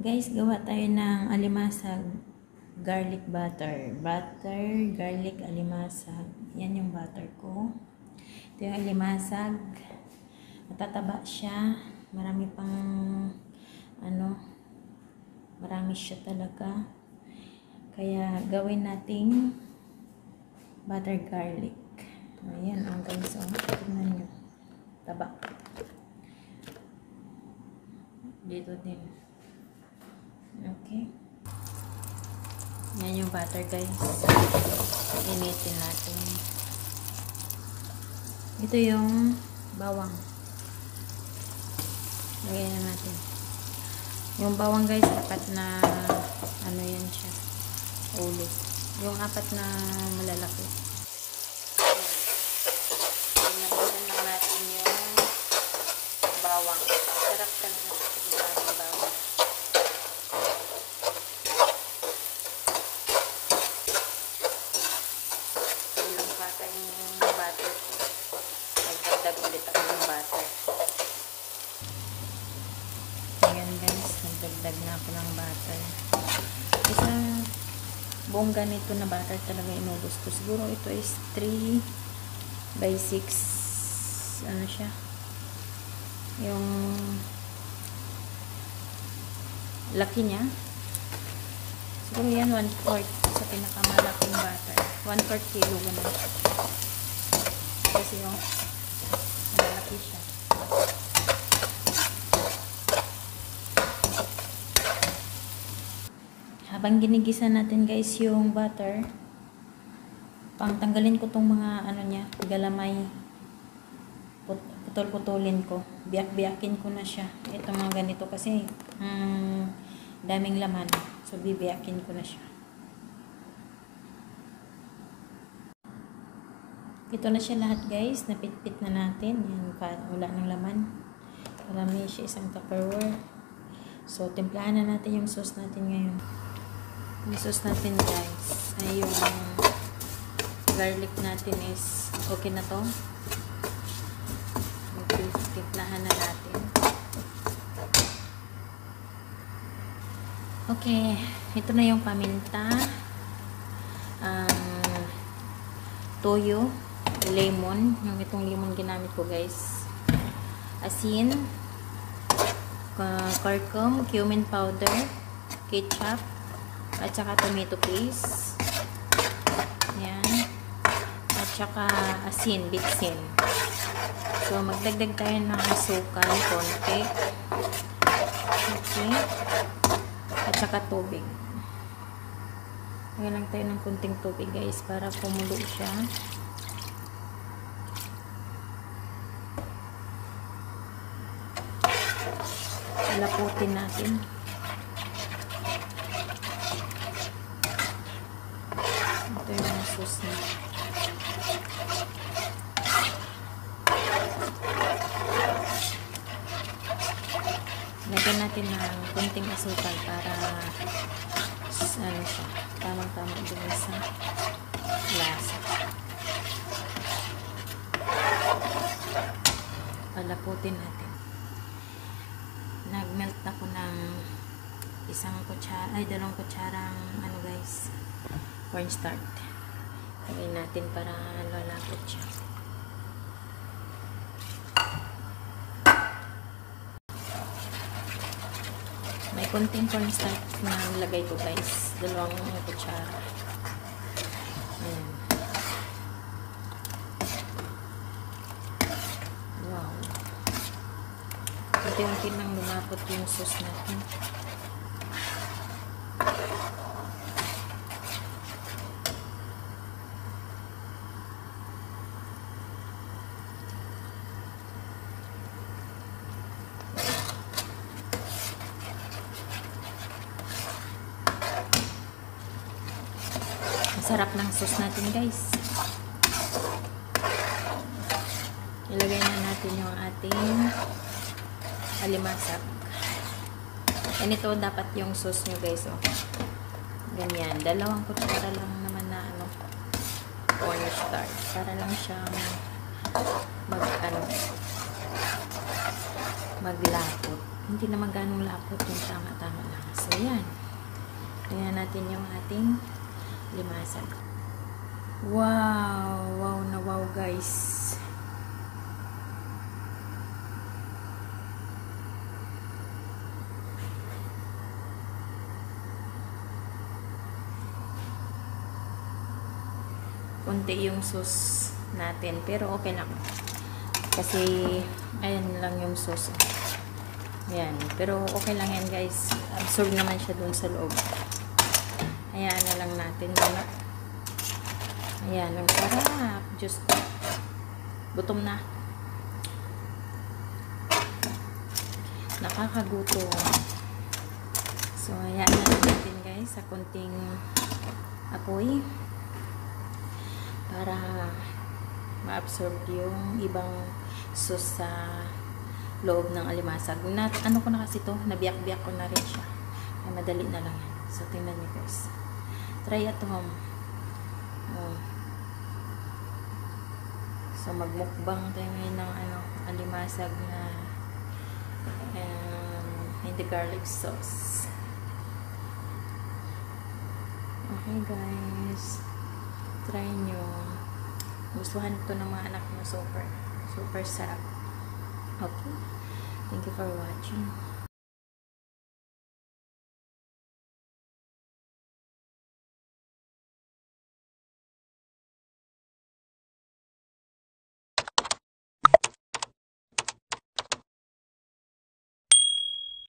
Guys, gawa tayo ng alimasag garlic butter. Butter, garlic, alimasag. Yan yung butter ko. Ito yung alimasag. Matataba siya. Marami pang marami siya talaga. Kaya gawin nating butter garlic. Ayan, ang guys. Tignan nyo. Taba. Dito din. Okay. Yan yung butter, guys. Initin natin. Ito yung bawang. Lagyan na natin. Yung bawang, guys, apat na yan siya. Ulo. Yung apat na malalaki. Pinagdagan lang natin yung bawang. Sarap talaga sa bawang. Ilang pata yung butter ko. Nagdagdag ulit ako ng butter. Ayan guys, nagdagdag na ako ng butter. Isang buong ganito na butter talaga inubos ko. Siguro ito is 3/6. Ano siya? Yung laki niya. Siguro yan 1/4 sa pinakamalaking butter. 1/4 kilo ganun. Kasi yung malaki siya. Habang ginigisa natin guys yung butter, tanggalin ko tong mga niya, galamay. Putol-putulin ko. Biyak-biyakin ko na siya. Ito mga ganito kasi daming laman. So bibiyakin ko na siya. Ito na siya lahat guys. Napitpit na natin. Yan, wala ng laman. Marami siya isang Tupperware. So timplahan na natin yung sauce natin ngayon. Yung sauce natin guys ay yung garlic natin is okay na to. Timplahan na natin. Okay, ito na yung paminta, toyo, lemon, yung itong lemon ginamit ko guys, asin, curcum, cumin powder, ketchup, at saka tomato paste, yan, at saka asin, bitsin. So magdagdag tayo ng asukal konti, okay, at saka tubig. Lagyan lang tayo ng kunting tubig guys para kumulo siya. Laputin natin. Ito yung sauce na. Lagyan natin ng kunting asukal para siya, tamang-tama din sa lasa. Palaputin natin. Nagmelt ako ng dalawang kutsarang guys, cornstarch. Lagyan natin para lalapot siya. May konting cornstarch na nilagay ko guys. Dalawang kutsara. Ayan. Wow. Unti-unti nang lumapot yung sauce natin. Sarap ng sauce natin guys. Ilagay na natin yung ating alimasag. Ganito dapat yung sauce nyo guys. Ganyan. Dalawang kutsara lang naman na cornstarch. Para lang siyang maglapot. Hindi naman ganong lapot yung tama-tama lang. So, yan. Tingnan natin yung ating limasag. Wow! Wow na wow, guys. Kunti yung sauce natin, pero okay lang. Kasi, ayan lang yung sauce. Ayan. Pero, okay lang yan, guys. Absorb naman siya dun sa loob. Ayan na lang natin muna. Ayan, ang sarap. Diyos ko. Gutom na. Nakakagutom. So, ayan na lang natin, guys, sa kunting apoy. Para ma-absorb yung ibang sauce sa loob ng alimasag. Ano ko na kasi to, nabiyak-biyak ko na rin siya. Ay, madali na lang yan. So, tingnan nyo, guys. Try at home. Oh. So, magmukbang tayo ngayon ng alimasag na hindi garlic sauce. Okay, guys. Try nyo. Gustuhan ito ng mga anak mo. Super sarap. Okay. Thank you for watching.